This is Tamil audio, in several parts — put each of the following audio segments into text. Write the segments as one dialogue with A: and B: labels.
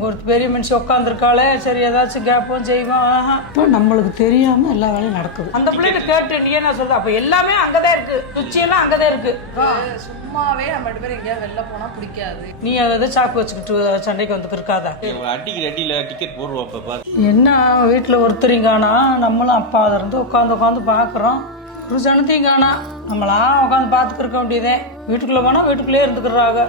A: ஒரு பெரிய மனுஷி உட்காந்துருக்காளே சரி ஏதாச்சும் கேட்போம் செய்வோம் ஆஹா. இப்போ நம்மளுக்கு தெரியாம எல்லா வேலையும் நடக்குது. அந்த பிள்ளைகிட்ட கேட்டு நீ என்ன சொல்ற? அப்ப எல்லாமே அங்கதான் இருக்கு. சுச்சியெல்லாம் அங்கதான் இருக்கு.
B: சும்மாவே நம்ம ரெண்டு பேரும் எங்கேயாவது வெளில போனா பிடிக்காது.
A: நீ அதை சாக்கு வச்சுக்கிட்டு சண்டைக்கு வந்து இருக்காத
C: அடிக்கிற அடியில் டிக்கெட் போடுவோம் அப்போ பாரு
A: என்ன வீட்டில் ஒருத்தரையும் காணா நம்மளும் அப்பா இருந்து உட்காந்து உட்காந்து பார்க்குறோம் ஒரு ஜனத்தையும் காணா. நம்மளா உட்காந்து இருக்க வேண்டியதே. வீட்டுக்குள்ளே போனால் வீட்டுக்குள்ளேயே இருந்துக்கிறாங்க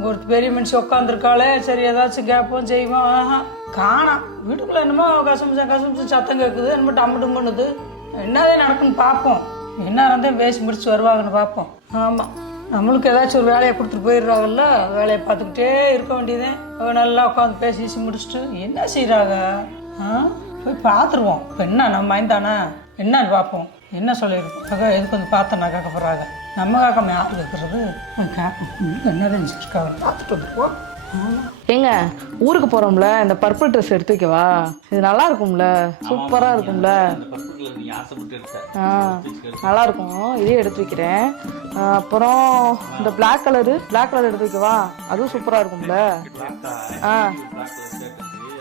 A: ஒரு பெரிய மனுஷன் உட்காந்துருக்காளே சரி ஏதாச்சும் கேட்போம் செய்வோம். ஆஹா காணாம் வீட்டுக்குள்ளே என்னமோ கசமிச்சா கசமிச்சு சத்தம் கேட்குது என்னமோ டம்மு டம்முன்னுது என்னதே நடக்குன்னு பார்ப்போம் என்ன இருந்தால் பேசி முடிச்சு வருவாங்கன்னு பார்ப்போம் ஆமாம் நம்மளுக்கு ஏதாச்சும் ஒரு வேலையை கொடுத்துட்டு போயிடுறாங்கல்ல வேலையை பார்த்துக்கிட்டே இருக்க வேண்டியதே. அவங்க நல்லா உட்காந்து பேசி பேசி முடிச்சுட்டு என்ன செய்கிறாங்க ஆ? போய் பார்த்துருவோம். இப்போ என்ன நம்ம மைந்தானே என்னன்னு பார்ப்போம் என்ன சொல்லியிருக்கோம்? எதுக்கு வந்து பார்த்தோன்னா கேட்க போகிறாங்க நம்ம கேட்காம யார் கேட்குறது கேட்போம் என்ன தெரிஞ்சிருக்காங்க பார்த்துட்டு வந்துருவோம்
B: ஏங்க ஊருக்கு போறோம்ல இந்த பர்பிள் ட்ரெஸ் எடுத்து வைக்கவா? இது நல்லா இருக்கும்ல சூப்பரா இருக்கும்ல. நல்லா இருக்கும். இதே எடுத்து வைக்கிறேன். அப்புறம் இந்த பிளாக் கலரு பிளாக் கலர் எடுத்து வைக்கவா? அதுவும் சூப்பரா இருக்கும்ல. ஆ.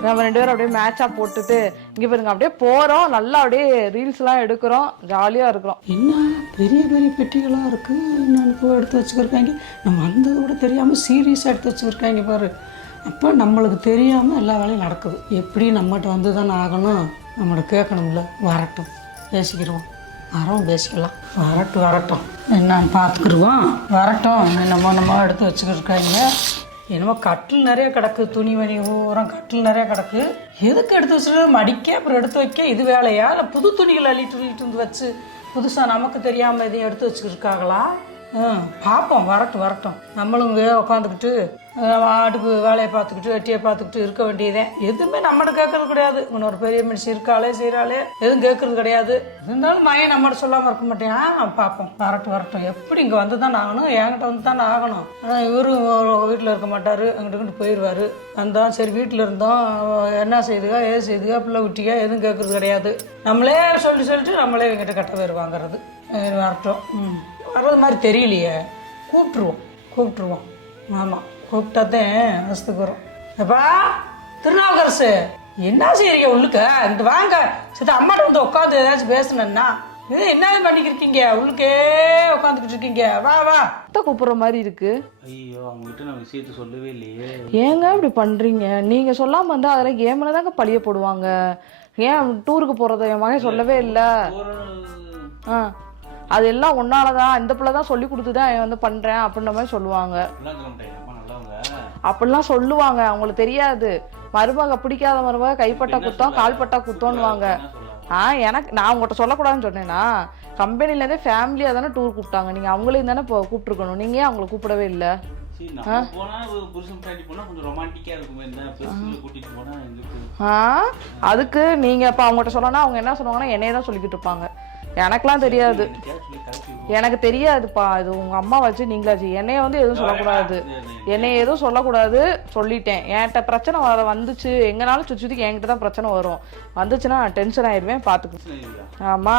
B: நம்ம ரெண்டு பேரும் அப்படியே மேட்சா போட்டுட்டு இங்க பாருங்க அப்படியே போறோம். நல்லா அப்படியே ரீல்ஸ் எல்லாம் எடுக்கிறோம். ஜாலியா இருக்கிறோம்.
A: என்ன? பெரிய பெரிய பெட்டிகளாக இருக்குது என்னென்னு எடுத்து வச்சுக்கிருக்காங்க? நம்ம வந்தது கூட தெரியாமல் சீரியஸாக எடுத்து வச்சுக்கிருக்காங்க பாரு. அப்போ நம்மளுக்கு தெரியாமல் எல்லா வேலையும் நடக்குது. எப்படி நம்மகிட்ட வந்து தானே ஆகணும்? நம்மளை கேட்கணும்ல. வரட்டும். பேசிக்கிடுவோம் வரோம் பேசிக்கலாம். வரட்டும் வரட்டும். என்னன்னு பார்த்துக்கிடுவோம் வரட்டும். என்னமோ என்னமோ எடுத்து வச்சுக்கிருக்காங்க. என்னமோ கட்டில் நிறைய கிடக்கு துணி மணி ஓரம் கட்டில் நிறைய கிடக்கு. எதுக்கு எடுத்து வச்சுட்டு மடிக்க அப்புறம் எடுத்து வைக்க. இது வேலையா? இல்லை புது துணிகள் அள்ளிட்டு அள்ளிட்டு வந்து வச்சு புதுசாக நமக்கு தெரியாமல் எதையும் எடுத்து வச்சுக்கிருக்காங்களா ம் பார்ப்போம். வரட்டும் வரட்டும். நம்மளும் உட்காந்துக்கிட்டு ஆட்டுக்கு வேலையை பார்த்துக்கிட்டு வெட்டியை பார்த்துக்கிட்டு இருக்க வேண்டியதே. எதுவுமே நம்மகிட்ட கேட்கறது கிடையாது. இன்னொரு பெரிய மனுஷன் இருக்காளே செய்கிறாளே எதுவும் கேட்கறது கிடையாது. இருந்தாலும் மயன் நம்மகிட்ட சொல்லாமல் இருக்க மாட்டேன். ஆ, பார்ப்போம். வரட்டும் வரட்டும். எப்படி இங்கே வந்து தான் ஆகணும்? என்கிட்ட வந்து தான் ஆகணும் ஆனால் இவரும் வீட்டில் இருக்க மாட்டார். அங்கிட்டு இங்கிட்டு போயிடுவார் வந்தோம் சரி வீட்டில் இருந்தோம். என்ன செய்துக்கா ஏது செய்துக்கா பிள்ளை குட்டியா எதுவும் கேட்கறது கிடையாது. நம்மளே சொல்லி சொல்லிட்டு நம்மளே எங்கிட்ட கட்ட பேர் வாங்குறது. வரட்டும். ம். வர்றது மாதிரி தெரியலையே. கூப்பிட்ருவோம் கூப்பிட்ருவோம் ஆமாம் கூப்பிட்டாதான் வசத்துக்கு வரும். எப்பா திருநாவுக்கரசு என்ன செய்றீங்க உள்ளுக்க? இங்கிட்டு வாங்க. சரி அம்மாட்ட வந்து உட்காந்து ஏதாச்சும் பேசணுன்னா இது என்ன பண்ணிக்கிருக்கீங்க? உள்ளுக்கே உட்காந்துக்கிட்டு இருக்கீங்க. வா வா.
B: அத்தை கூப்பிடுற மாதிரி இருக்கு.
C: ஐயோ அவங்ககிட்ட நான் விஷயத்த சொல்லவே இல்லையே.
B: ஏங்க இப்படி பண்றீங்க? நீங்க சொல்லாம வந்து அதில் கேம்ல தாங்க பழிய போடுவாங்க. ஏன் டூருக்கு போறத என் மகன் சொல்லவே இல்லை? ஆ அது எல்லாம் உன்னாலதான் இந்த பிள்ளை தான் சொல்லி கொடுத்துதான் வந்து பண்றேன் அப்படின்ற மாதிரி சொல்லுவாங்க. அப்படிலாம் சொல்லுவாங்க. அவங்களுக்கு தெரியாது. மருமக பிடிக்காத மருமக கைப்பட்டா குத்தம் கால்பட்டா
C: சொல்லலாம்
B: ஆ எனக்கு நான் உங்கள்கிட்ட சொல்லக்கூடாதுன்னு சொன்னேன்னா கம்பெனிலேருந்தே ஃபேமிலியாக தானே டூர் கூப்பிட்டாங்க. நீங்கள் அவங்களையும் தானே இப்போ கூப்பிட்டுருக்கணும். நீங்கள் அவங்கள கூப்பிடவே இல்லை? அதுக்கு நீங்கள் இப்போ அவங்ககிட்ட சொல்லனா அவங்க என்ன சொல்லுவாங்கன்னா என்னைய தான் சொல்லிக்கிட்டு இருப்பாங்க. எனக்கெல்லாம் தெரியாது. எனக்கு தெரியாதுப்பா. இது உங்க அம்மா வச்சு நீங்களாச்சு. என்னைய வந்து எதுவும் சொல்லக்கூடாது. என்னைய எதுவும் சொல்லக்கூடாது சொல்லிட்டேன். என்கிட்ட பிரச்சனை வர வந்துச்சு. எங்கனாலும் சுற்றி சுற்றி என்கிட்ட தான் பிரச்சனை வரும். வந்துச்சுன்னா நான் டென்ஷன் ஆயிடுவேன் பார்த்துக்க ஆமா.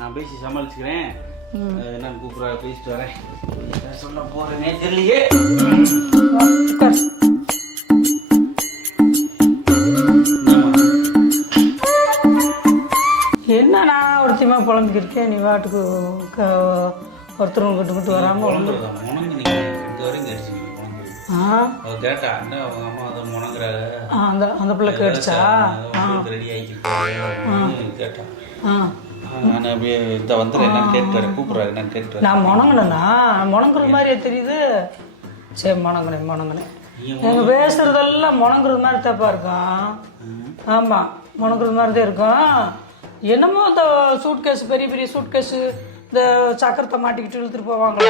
C: நான் பேசி சமாளிச்சுக்கிறேன். கூப்பிடுறா பேசிட்டு வரேன். என்ன சொல்ல போறேனே தெரியலையே.
A: என்ன நான் ஒருத்தியமா புலம்பிக்கிருக்கேன் நீ வாட்டுக்கு க- ஒருத்தரும் கிட்ட கிட்ட வராமல் அந்த அந்த பிள்ளை கேட்டுச்சா?
C: நான் அப்படியே இந்த வந்துடுறேன். என்னன்னு கேட்டு கூப்பிடுறாரு. என்னன்னு கேட்டு வரேன்.
A: நான் முணங்கினேனா முணங்குறது மாதிரியே தெரியுது. சரி முணங்கினேன் முணங்கினேன். எங்க பேசுறதெல்லாம் முணங்குறது மாதிரி தப்பா இருக்கும் ஆமா முணங்குறது மாதிரி தான் இருக்கும் என்னமோ இந்த சூட் கேஸ் பெரிய பெரிய சூட் கேஸ் இந்த சக்கரத்தை மாட்டிக்கிட்டு இழுத்துட்டு போவாங்க.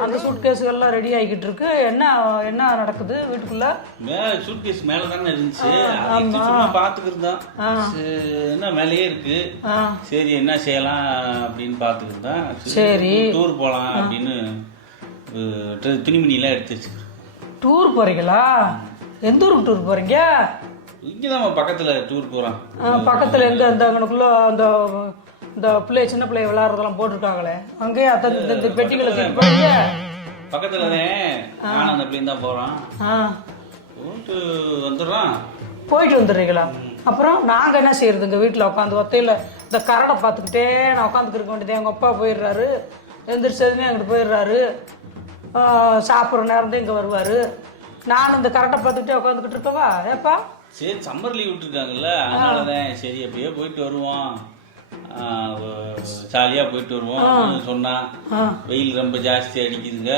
A: அந்த சூட் கேஸுகள்லாம் ரெடி ஆகிக்கிட்டு இருக்கு. என்ன என்ன நடக்குது வீட்டுக்குள்ள?
C: மேல சூட்கேஸ் மேல தானே இருந்துச்சு சும்மா பாத்துக்கிட்டு தான். என்ன மேலேயே இருக்கு. சரி என்ன செய்யலாம் அப்படின்னு பாத்துக்கிட்டு தான்.
A: சரி.
C: டூர் போலாம் அப்படின்னு டு- துணிமணிலாம் எடுத்து வச்சுக்கிறேன்
A: டூர் போறீங்களா? எந்த ஊருக்கு டூர் போறீங்க?
C: இங்கதான் பக்கத்துல டூர்
A: ஆ, பக்கத்துல எங்க இந்த அங்கனுக்குள்ள அந்த இந்த பிள்ளை சின்ன பிள்ளை விளையாடுறதெல்லாம் போட்டிருக்காங்களே. அங்கேயே அத்தனை இந்த- பெட்டிகளை தூக்கி
C: பக்கத்துல நானும் அந்த பிள்ளையும் தான் போறோம்.
A: ஆ.
C: போட்டு வந்துடுறோம்
A: போயிட்டு வந்துடுறீங்களா? அப்புறம் நாங்கள் என்ன செய்யறதுங்க? வீட்டில் உட்காந்து ஒத்தையில் இந்த கரடை பார்த்துக்கிட்டே நான் உட்காந்துக்கு இருக்க வேண்டியது. எங்கள் அப்பா போயிடுறாரு. எந்திரிச்சதுமே அங்கிட்டு போயிடுறாரு. சாப்பிட்ற நேரம் தான் இங்கே வருவார். நான் இந்த கரட்டை பார்த்துக்கிட்டே உட்காந்துக்கிட்டு இருக்கவா? ஏப்பா?
C: சரி சம்மர் லீவ் விட்டுருக்காங்கல்ல அதனாலதான் சரி அப்படியே போயிட்டு வருவோம். ஜாலியா போயிட்டு வருவோம் சொன்னா வெயில் ரொம்ப ஜாஸ்தி அடிக்குதுங்க.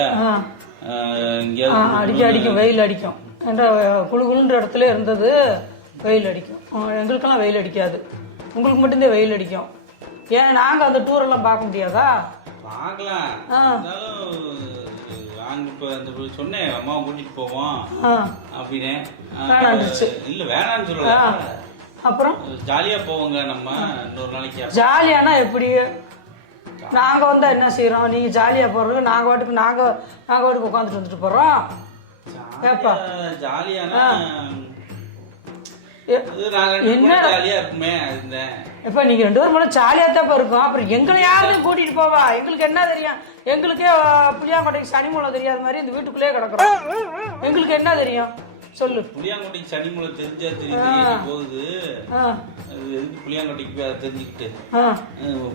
C: எங்கேயாவது
A: அடிக்கும் வெயில் அடிக்கும். என்ற குழு குழுன்ற இடத்துல இருந்தது வெயில் அடிக்கும். எங்களுக்கெல்லாம் வெயில் அடிக்காது. உங்களுக்கு மட்டும்தான் வெயில் அடிக்கும். ஏன் நாங்கள் அந்த டூரெல்லாம் பார்க்க முடியாதா?
C: பார்க்கலாம். நாங்க இப்ப இந்த சொன்னேன் அம்மாவை கூட்டிட்டு போவோம். அப்படின்னு. இல்ல வேணாம்னு சொல்லல.
A: அப்புறம்?
C: ஜாலியா போவோங்க நம்ம இன்னொரு நாளைக்கு
A: ஜாலியானா எப்படி? நாங்கள் வந்தால் என்ன செய்கிறோம் நீங்கள் ஜாலியாக போகிறது நாங்கள் வாட்டுக்கு நாங்கள் நாங்கள் வாட்டுக்கு உட்காந்துட்டு வந்துட்டு ஏப்பா.
C: ஜாலியானா அது நாங்க ரெண்டு பேரும் ஜாலியா
A: மட்டும் ஜாலியாக தான் இருக்கும். அப்புறம் எங்களை யாரையும் கூட்டிகிட்டு போவா. எங்களுக்கு என்ன தெரியும்? எங்களுக்கே புளியாங்கோட்டைக்கு சனிமூலை தெரியாத மாதிரி இந்த வீட்டுக்குள்ளேயே கிடக்குறோம். எங்களுக்கு என்ன தெரியும்? சொல்லு.
C: புளியாங்கொட்டைக்கு சனிமூலை தெரிஞ்சா தெரியுது போகுது? அது எதுக்கு புளியாங்கொட்டைக்கு போய் அதை தெரிஞ்சுக்கிட்டு?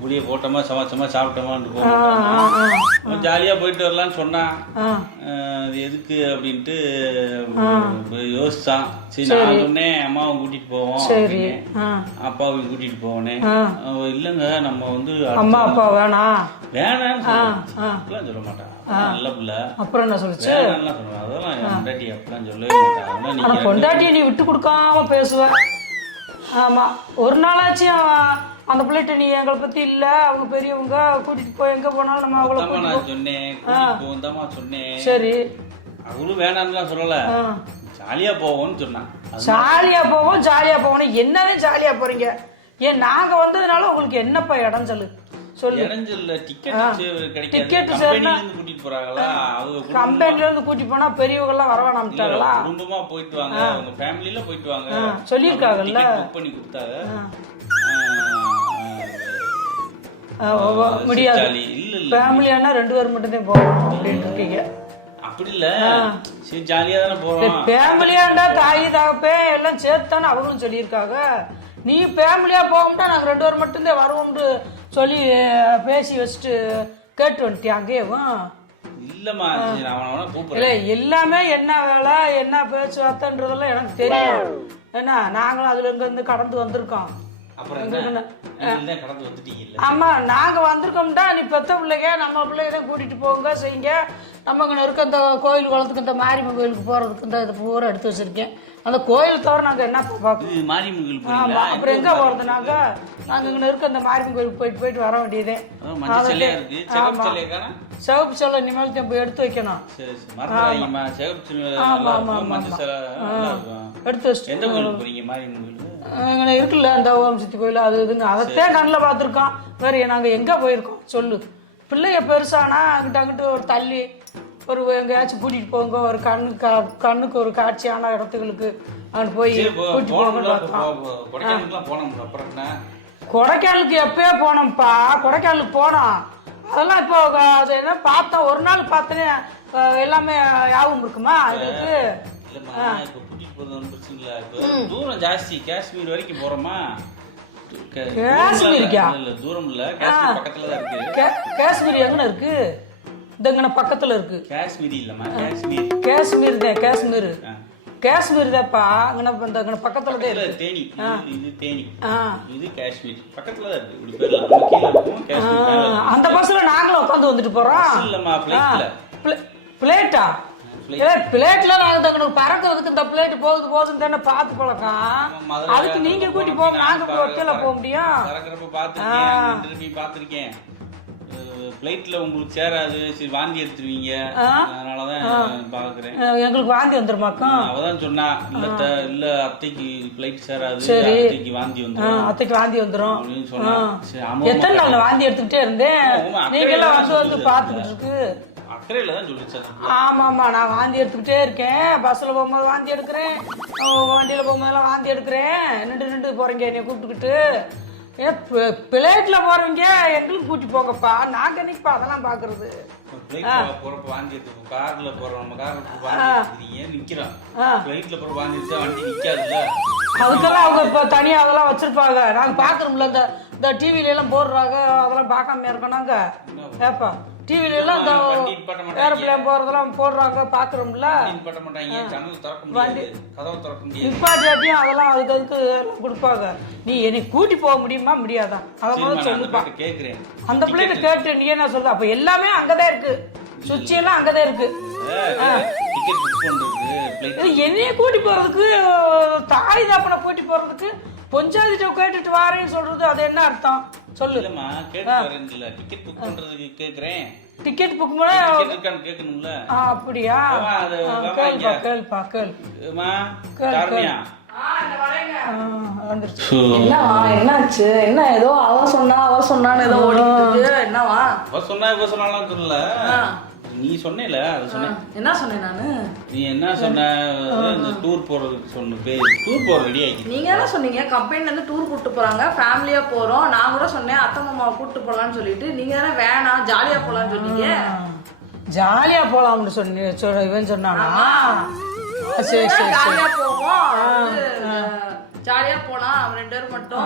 C: புளிய போட்டோமா சமைச்சோமா சாப்பிட்டோமான்னு போவோம் ஜாலியா போயிட்டு வரலாம்னு சொன்னான். அது எதுக்கு அப்படின்ட்டு யோசிச்சான். சரி நான் சொன்னேன் அம்மாவை கூட்டிட்டு போவோம்
A: சரி.
C: அப்படின்னு.
A: ஆ.
C: அப்பாவை கூட்டிட்டு போவனே.
A: ஆ.
C: அவ இல்லைங்க நம்ம வந்து
A: அம்மா அப்பா வேணாம்
C: அப்படிலாம் சொல்ல மாட்டான். நல்ல பிள்ளை.
A: அப்புறம் என்ன சொல்லுச்சு?
C: வேணாம்லாம் சொல்லுவான் அதெல்லாம் அப்படிலாம் சொல்லவே மாட்டான். அதெல்லாம்
A: ஆனா
C: நீங்க
A: பொண்டாட்டியை நீ விட்டு கொடுக்காம பேசுவ. ஆமா. ஒரு நாளாச்சும் அந்த பிள்ளைகிட்ட நீ எங்களை பத்தி இல்ல. அவங்க பெரியவங்க கூட்டிட்டு போய் எங்க போனாலும் நம்ம அவங்கள
C: நான் சொன்னேன்.
A: சரி.
C: அவளும் வேணாம்னுலாம் சொல்லல. ஜாலியா போவோம்னு சொன்னான்
A: ஜாலியா போவோம் ஜாலியா போவோம். என்னதான் ஜாலியா போறீங்க? ஏன் நாங்க வந்ததுனால உங்களுக்கு என்னப்பா இடைஞ்சலு சொல்லு?
C: இடைஞ்சல்ல டிக்கெட்
A: டிக்கெட்
C: கம்பெனில இருந்து கூட்டிட்டு போறாங்களா? அவங்க குடும்பமா-
A: கம்பெனில இருந்து கூட்டி போனா பெரியவங்க எல்லாம்
C: குடும்பமா போயிட்டு வாங்க. உங்க ஃபேமிலில போயிட்டு வாங்க. புக் பண்ணி கொடுத்தாங்க.
A: முடியாது. ஃபேமிலியானா ரெண்டு பேர் மட்டும்தான் போகணும் அப்படின்னு இருக்கீங்க
C: அப்படி இல்ல. சரி ஜாலியா தானே போறோம்.
A: ஃபேமிலியாண்டா தாய் தகப்பே எல்லாம் சேர்த்து தானே அவங்களும் சொல்லியிருக்காங்க. நீ ஃபேமிலியா போகும்டா நாங்கள் ரெண்டு பேர் மட்டும்தான் வருவோம்னு சொல்லி பேசி வச்சுட்டு கேட்டு வந்துட்டியா? அங்கேயும்
C: இல்லம்மா அவனை கூப்பிடுறேன்.
A: இல்லை எல்லாமே என்ன வேலை என்ன பேச்சுவார்த்தைன்றதெல்லாம் எனக்கு தெரியும். என்ன நாங்களும் அதுல இருந்து கடந்து வந்திருக்கோம். ஆமா நாங்க வந்திருக்கோம்டா. நீ பெத்த பிள்ளைங்க நம்ம பிள்ளைங்க தான் கூட்டிட்டு போங்க செய்யுங்க. நம்ம இங்கே இருக்க இந்த கோயில் குளத்துக்கு இந்த மாரியம்மன் கோயிலுக்கு போறதுக்கு இந்த இது பூரா எடுத்து வச்சிருக்கேன். அந்த கோயில் தவிர நாங்க என்ன பார்க்கணும்
C: மாரியம்மன் கோயில் போறீங்களா?
A: அப்புறம் எங்க போறது நாங்க? நாங்க இங்க இருக்க இந்த மாரியம்மன் கோயிலுக்கு போயிட்டு போயிட்டு வர வேண்டியதே. சிவப்பு சிலை இனிமேல் தான் போய் எடுத்து வைக்கணும். எடுத்து வச்சுட்டு
C: எந்த கோயிலுக்கு போறீங்க? மாரியம்மன் கோயிலுக்கு?
A: இங்கே இருக்குல்ல அந்த ஓம் சக்தி கோயில் அது இதுன்னு. அதைத்தான் கண்ணில் பார்த்துருக்கோம் வேறு நாங்கள் எங்கே போயிருக்கோம்? சொல்லு. பிள்ளைய பெருசானா அங்கிட்ட அங்கிட்டு ஒரு தள்ளி ஒரு எங்கேயாச்சும் கூட்டிகிட்டு போங்க ஒரு கண்ணு க கண்ணுக்கு ஒரு காட்சியான இடத்துகளுக்கு அங்கே போய் கூட்டிட்டு
C: போனோம்ல
A: போங்க
C: அப்ப போ- போ- கொடைக்கானலுக்குலாம் போனோம்ல அப்புறம் என்ன?
A: கொடைக்கானலுக்கு எப்பயோ போனோம்ப்பா. கொடைக்கானலுக்கு போனோம். அதெல்லாம் இப்போ அது என்ன பார்த்தோம். ஒரு நாள் பார்த்தனே எல்லாமே ஞாபகம் இருக்குமா? எங்களுக்கு
C: பிரச்சனை இல்ல இப்ப தூரம் ஜாஸ்தி. காஷ்மீர் வரைக்கும் போறோமா? க-
A: காஷ்மீருக்கா?
C: இல்ல, தூரம் இல்ல. காஷ்மீர் பக்கத்துல தான் இருக்கு.
A: காஷ்மீர் எங்கன இருக்கு? இந்த இங்கன பக்கத்தில் இருக்கு.
C: காஷ்மீர் இல்லம்மா காஷ்மீர்.
A: காஷ்மீர் தான் காஷ்மீர். காஷ்மீர் தான்ப்பா. அங்கன இந்த இங்கன பக்கத்தில் தான் இருக்கு.
C: தேனி. இது- தேனி. இது காஷ்மீர். பக்கத்துல தான் இருக்கு. இப்படி பேர்ல நம்ம கீழே இருக்கும். காஷ்மீர் மேல
A: ஆ,
C: இருக்கும்.
A: அந்த பஸ்ல நாங்களும் உட்காந்து வந்துட்டு போறோம்.
C: இல்லம்மா பிளைட்ல
A: பிளேட்டா பிளேட்ல நாங்க தங்களுக்கு பறக்கிறதுக்கு இந்த பிளேட் போகுது போகுதுன்னு தானே பார்த்து பழக்கம் அதுக்கு நீங்க கூட்டி போக நாங்க ஒத்தையில போக முடியும்
C: பறக்கிறப்ப பார்த்துருக்கேன் திரும்பி பார்த்துருக்கேன் பிளைட்ல உங்களுக்கு சேராது சரி வாந்தி எடுத்துருவீங்க அதனாலதான் பாக்குறேன்
A: எங்களுக்கு வாந்தி வந்துருமாக்கும்
C: அவதான் சொன்னா இல்ல அத்தைக்கு பிளைட் சேராது அத்தைக்கு வாந்தி வந்துடும்
A: அத்தைக்கு வாந்தி வந்துரும்
C: அப்படின்னு சொன்னா
A: எத்தனை நாள் வாந்தி எடுத்துக்கிட்டே இருந்தேன் நீங்க எல்லாம் வந்து வந்து இருக்கு
C: அக்கறையில தான் சொல்லிச்சு
A: ஆமா ஆமா நான் வாந்தி எடுத்துக்கிட்டே இருக்கேன். பஸ்ல போகும்போது வாந்தி எடுக்கிறேன். வண்டியில போகும்போதெல்லாம் வாந்தி எடுக்கிறேன். நின்று நின்று போறீங்க என்னை கூப்பிட்டுக்கிட்டு. ஏன் பிளேட்ல போறவங்க எங்களுக்கு கூட்டி போங்கப்பா நாங்க என்னைக்குப்பா அதெல்லாம் பாக்குறது.
C: ஃப்ளைட்ல போறப்ப வாந்தி கார்ல நம்ம கார்ல எடுத்தா வண்டி
A: அதுக்கெல்லாம் அவங்க இப்போ தனியாக அதெல்லாம் வச்சிருப்பாங்க. நாங்கள் பார்க்குறோம்ல இந்த இந்த டிவில எல்லாம் போடுறாங்க. அதெல்லாம் பார்க்காம இருக்கோம் நாங்கள் ஏப்பா. டிவில எல்லாம் இந்த
C: வண்டி நிப்பாட்ட மாட்டாங்க.
A: ஏரோப்ளேன் போகிறதெல்லாம் போடுறாங்க பார்க்குறோம்ல
C: பட்ட மாட்டாங்க. ஜன்னல் திறக்க முடியாது? கதவை திறக்க முடியாது.
A: நிப்பாட்டியாட்டியும் அதெல்லாம் அதுக்கு அதுக்கு கொடுப்பாங்க. நீ என்னை கூட்டி போக முடியுமா? முடியாதா? அதை முதல்ல
C: அந்த
A: சொல்லுப்பா.
C: கேக்குறேன்.
A: அந்த பிள்ளைகிட்ட கேட்டு நீ என்ன சொல்ற? அப்போ எல்லாமே அங்கே தான் இருக்கு சுவிட்ச் எல்லாம் அங்கே தான் இருக்கு என்னைய கூட்டி போறதுக்கு தாய் தாப்பனை கூட்டி போறதுக்கு பொஞ்சாதிட்ட கேட்டுட்டு வாரேன்னு சொல்றது அது என்ன அர்த்தம்? சொல்லு.
C: இல்லம்மா கேட்டு வரேன் இல்ல டிக்கெட் புக் பண்றதுக்கு கேக்குறேன்.
A: டிக்கெட் புக் பண்ண
C: டிக்கெட் இருக்கான்னு கேட்கணும்ல.
A: அப்படியா?
C: அது இங்க.
A: கேளுப்பா கேள்
C: அம்மா
B: என்னவா என்னாச்சு? என்ன ஏதோ அவ சொன்னா அவ சொன்னான்னு ஏதோ ஓடிட்டு என்னவா
C: இவ சொன்னா இவ சொன்னாலும் சொல்லல நீ சொன்னேல அது சொன்னேன்.
B: என்ன சொன்னேன் நானு?
C: நீ என்ன சொன்ன இந்த டூர் போறதுக்கு சொன்ன டூர் போற ரெடி ஆகி
B: நீங்க என்ன சொன்னீங்க? கம்பெனில இருந்து டூர் கூட்டு போறாங்க ஃபேமிலியா போறோம். நான் கூட சொன்னேன் அத்தை மாமாவை கூட்டு போலாம்னு சொல்லிட்டு. நீங்க தானே வேணாம் ஜாலியா போலாம்னு சொன்னீங்க
A: ஜாலியா போலாம்னு சொன்னி சொல்ற இவன் சொன்னானா? சரி சரி சரி.
B: ஜாலியா போவோம். ஜாலியா போலாம் அவன் ரெண்டு பேரும் மட்டும்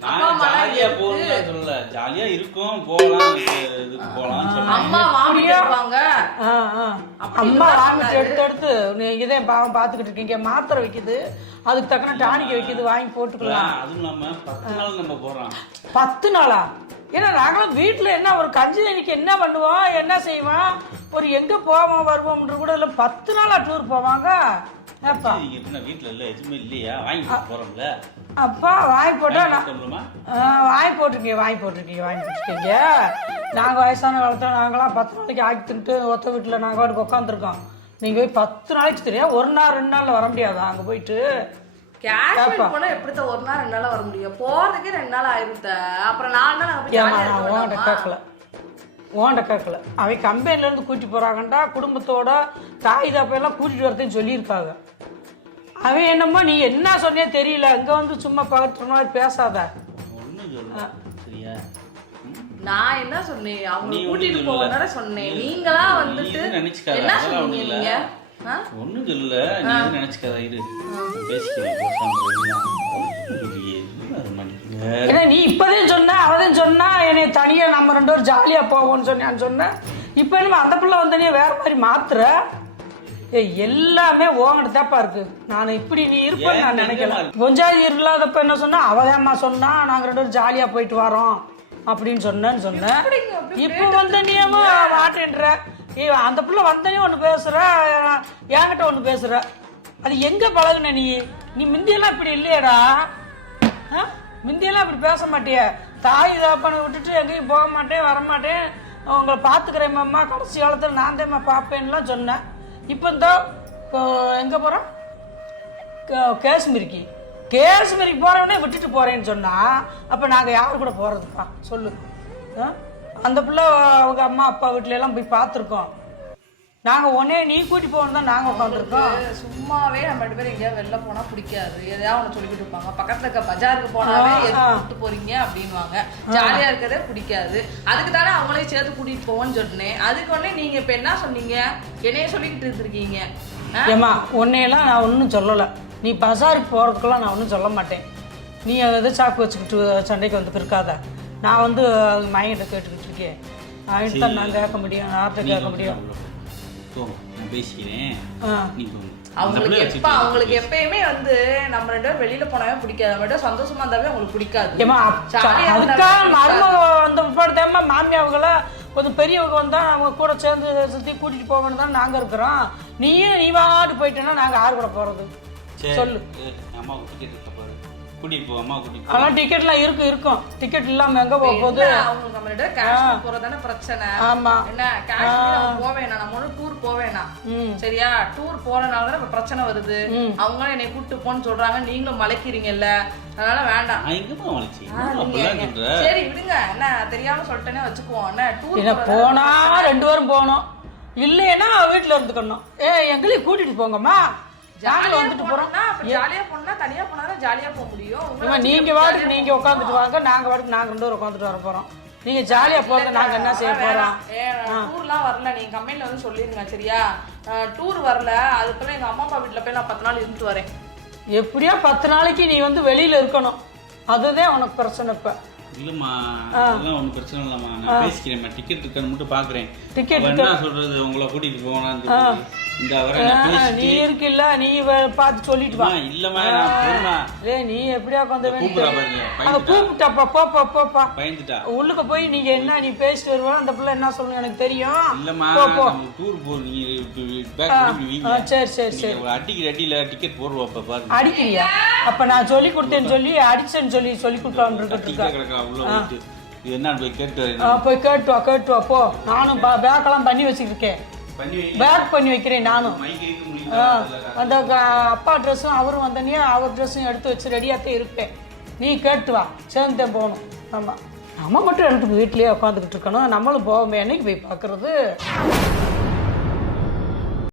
C: ஜாலியா போகணும்னு சொல்லல. ஜாலியா இருக்கும் போகலாம் இது- இதுக்கு சொன்னேன்
B: அம்மா எடுப்பாங்க
A: ஆ. அம்மா வாங்கிட்டு எடுத்து எடுத்து நீங்க பாவம் பார்த்துக்கிட்டு இருக்கீங்க. மாத்திரை வைக்குது. அதுக்கு தக்கன டானிக் வைக்குது. வாங்கி போட்டுக்கலாம்.
C: அதுவும் இல்லாம பத்து நாள் நம்ம போறோம்.
A: பத்து நாளா? ஏன்னா நாங்களும் வீட்டில் என்ன ஒரு கஞ்சி தண்ணிக்கு என்ன பண்ணுவோம்? என்ன செய்வோம்? ஒரு எங்கே போவோம் வருவோம்ன்ற கூட இல்லை பத்து நாளா டூர் போவாங்க? ஏப்பா.
C: நீங்க என்ன வீட்டுல இல்ல எதுவுமே இல்லையா? வாங்கி போறோம்ல.
A: அப்பா வாங்கி போட்டா நான் வாங்கி போட்டிருக்கீங்க வாங்கி போட்டிருக்கீங்க வாங்கி போட்டிருக்கீங்க. நாங்கள் வயசான காலத்தில் நாங்களாம் பத்து நாளைக்கு ஆக்கி தின்ட்டு ஒத்த வீட்டில் நாங்கள் வாட்டுக்கு உட்காந்துருக்கோம் நீங்கள் போய் பத்து நாளைக்கு தெரியா ஒரு நாள் ரெண்டு நாளில் வர முடியாதா? அங்கே போயிட்டு.
B: காஷ்மீர் போனா ஒரு நாள் ரெண்டு நாள் வர முடியும்? போறதுக்கே ரெண்டு நாள் ஆயிருத்த அப்புறம் நாலு நாள்
A: ஓண்ட? கேட்கல ஓண்ட கேட்கல அவை கம்பெனிலேருந்து கூட்டி போகிறாங்கண்டா குடும்பத்தோட தாய் தாப்பையெல்லாம் கூட்டிட்டு வரதுன்னு சொல்லியிருக்காங்க. அவன் என்னமோ நீ என்ன சொன்னே தெரியல. இங்கே வந்து சும்மா மாதிரி பேசாத?
B: நான் என்ன சொன்னேன்? அவங்க கூட்டிட்டு போகணும்னு சொன்னேன். நீங்களா வந்துட்டு என்ன சொன்னீங்க. நீங்க? ஆ?
C: ஒண்ணும் சொல்லல. நீ நினைச்சுக்காத. இரு.
A: ஏன்னா நீ இப்போதே சொன்ன அவதான் சொன்னா என்னை தனியாக நம்ம ரெண்டு பேரும் ஜாலியாக போவோம்னு சொன்னான்னு சொன்னேன் இப்போ என்னமோ அந்த பிள்ளை வந்தனே வேற மாதிரி மாத்துற. ஏய் எல்லாமே ஓங்கிட்ட தாப்பா இருக்கு. நான் இப்படி நீ இருப்பேன்னு நான் நினைக்கல? பொஞ்சாதி இல்லாதப்ப என்ன சொன்னா அவதாம்மா சொன்னா நாங்கள் ரெண்டு பேரும் ஜாலியாக போயிட்டு வரோம் அப்படின்னு சொன்னேன்னு சொன்னேன். இப்போ வந்த நீயமா மாட்டேன்ற ஏ அந்த பிள்ளை வந்தனே ஒன்று பேசுற என்கிட்ட ஒன்று பேசுற. அது எங்க பழகுன நீ? நீ முந்தியெல்லாம் இப்படி இல்லையேடா. ஆ? முந்தியெல்லாம் இப்படி பேச மாட்டிய. தாய் தாப்பனை விட்டுட்டு எங்கேயும் போக மாட்டேன் வர மாட்டேன் உங்களை பார்த்துக்கிறேன் மாமா கடைசி காலத்தில் நான் தான் பார்ப்பேன்லாம் சொன்னேன். இப்போ இந்த எங்கே போகிறோம் காஷ்மீருக்கு. காஷ்மீருக்கு போகிறவனே விட்டுட்டு போகிறேன்னு சொன்னால் அப்போ நாங்கள் யார் கூட போகிறதுப்பா சொல்லு. ஆ? அந்த பிள்ளை அவங்க அம்மா அப்பா வீட்ல போய் பார்த்துருக்கோம் நாங்கள் உடனே நீ கூட்டி போகணும் தான் நாங்கள் உட்காந்துருக்கோம்.
B: சும்மாவே நம்ம ரெண்டு பேரும் எங்கேயாவது வெளில போனா பிடிக்காது. எதையாவது ஒன்று சொல்லிக்கிட்டு இருப்பாங்க. பக்கத்துல இருக்க பஜாருக்கு போனாவே கூட்டு போறீங்க அப்படின்வாங்க ஜாலியா இருக்கிறதே பிடிக்காது. அதுக்கு தானே அவங்களையும் சேர்த்து கூட்டிட்டு போவோம்னு சொன்னேன். அதுக்கு உடனே நீங்க இப்ப என்ன சொன்னீங்க? என்னைய சொல்லிக்கிட்டு இருந்திருக்கீங்க. ஆ?
A: ஏம்மா உன்னையெல்லாம் நான் ஒன்றும் சொல்லலை. நீ பஜாருக்கு போகிறதுக்கெல்லாம் நான் ஒன்றும் சொல்ல மாட்டேன். நீ எது சாக்கு வச்சுக்கிட்டு சண்டைக்கு வந்து இருக்காத நான் வந்து மையன்ட்ட கேட்டுக்கிட்டு இருக்கேன். அவன்கிட்ட தான் நான் கேட்க முடியும் யார்கிட்ட கேட்க முடியும்.
C: போ, நான் பேசிக்கிறேன் நீ
B: அவங்களுக்கு எப்ப அவங்களுக்கு எப்பயுமே வந்து நம்ம ரெண்டு பேரும் வெளியில போனாவே பிடிக்காது. நம்ம ரெண்டு சந்தோஷமா இருந்தாவே அவங்களுக்கு பிடிக்காது.
A: மருமக வந்த பிற்பாடுதாம்மா மாமியாவுகள கொஞ்சம் பெரியவங்க வந்தா அவங்க கூட சேர்ந்து சுற்றி கூட்டிகிட்டு போகணும் தான் நாங்கள் இருக்கிறோம். நீயும் நீ வாட்டு போயிட்டேன்னா நாங்கள் யார் கூட போகிறது
C: சரி,
A: சொல்லு.
C: அம்மாவுக்கு பாரு கூட்டிட்டு போ அம்மா கூட்டிட்டு போ.
A: ஆனால் டிக்கெட்லாம் இருக்கு இருக்கும். டிக்கெட் இல்லாமல் எங்கே போக போகுது?
B: என்ன, அவங்களுக்கு நம்ம பேரும் காஷ்மீர் போறதானே பிரச்சனை.
A: ஆமாம்
B: என்ன காஷ்மீர் அவங்க நம்ம ஒன்றும் டூர் போவேணாம்
A: ம்.
B: சரியா? டூர் போறனால தான் இப்ப பிரச்சனை வருது. அவங்களும் என்னை கூட்டு போன்னு சொல்றாங்க. நீங்களும் மலைக்கிறீங்கல்ல. அதனால வேண்டாம்.
C: நான் எங்கம்மா வளைச்சி
B: ஆ, நீங்க
C: அப்படிலாம்
B: எங்க-
C: சொல்ற
B: சரி விடுங்க. என்ன தெரியாம சொல்லிட்டேனே வச்சுக்குவோம். என்ன டூர்
A: என்ன போனா ரெண்டு பேரும் போகணும். இல்லைன்னா வீட்டில் இருந்துக்கணும். ஏ எங்களையும் கூட்டிட்டு போங்கம்மா. நாங்களும்
B: ஜாலியா
A: வந்துட்டு போறோம்.
B: போறோம்னா ஜாலியா போனா தனியா போனா ஜாலியா போக முடியும்.
A: நீங்க வாட்டுக்கு நீங்க உட்காந்துட்டு வாங்க. நாங்க வாட்டுக்கு நாங்க ரெண்டு பேரும் உட்காந்துட்டு வர போறோம். நீங்கள் ஜாலியாக போகிறது நாங்கள் என்ன செய்ய போகிறோம்
B: டூர்லாம் வரல. நீங்க கம்பெனில வந்து சொல்லிருங்க சரியா? டூர் வரல. அதுக்குள்ள எங்க அம்மா அப்பா வீட்ல போய் நான் பத்து நாள் இருந்துட்டு வரேன்.
A: எப்படியோ பத்து நாளைக்கு நீ வந்து வெளியில் இருக்கணும்? அதுதான் உனக்கு பிரச்சனை இப்போ.
C: இல்லம்மா அதெல்லாம் ஒன்றும் பிரச்சனை இல்லைம்மா. நான் பேசிக்கிறேன்மா. டிக்கெட் இருக்கான்னு மட்டும் பார்க்குறேன்
A: Ticket
C: என்ன சொல்றது? உங்களை கூட்டிட்டு போனான்னு இந்த
A: நீ இருக்கில்ல நீ வ- பார்த்து சொல்லிட்டு வா.
C: அம்மா, இல்லம்மா நான்
A: நீ எப்படியா அதை
C: பயந்துட்டா?
A: கூப்பிட்டப்பா போப்பா போப்பா
C: பயந்துட்டா?
A: உள்ளுக்கு போய் நீங்க என்ன நீ பேசிட்டு வருவா அந்த பிள்ளை என்ன சொல்லணும் எனக்கு தெரியும்.
C: இல்லம்மா
A: போ, போ.
C: டூர் வீங்க
A: ஆ, சரி சரி சரி.
C: அடிக்கிற அடியில டிக்கெட் போடுவோம் அப்ப பாருங்க.
A: அடிக்கிறியா? அப்ப நான் சொல்லி கொடுத்தேன்னு சொல்லி அடிச்சேன்னு சொல்லி சொல்லி கொடுக்கலான்னு
C: கத்திக்கிட்டே கிடக்கா உள்ள போயிட்டு. இது என்ன போய் கேட்டு
A: போய் கேட்டு வா கேட்டு போ. நானும் பேக்கெல்லாம் பண்ணி வச்சுருக்கேன் பேக் பண்ணி வைக்கிறேன் நானும். அந்த அப்பா ட்ரெஸ்ஸும் அவரும் வந்தனே அவர் ட்ரெஸ்ஸும் எடுத்து வச்சு ரெடியாகத்தான் இருப்பேன். நீ கேட்டு வா சேர்ந்துட்டேன் போகணும். ஆமாம் நம்ம மட்டும் எடுத்து வீட்லயே உட்காந்துக்கிட்டு இருக்கணும். நம்மளும் போவோமே என்னைக்கு போய் பார்க்கறது?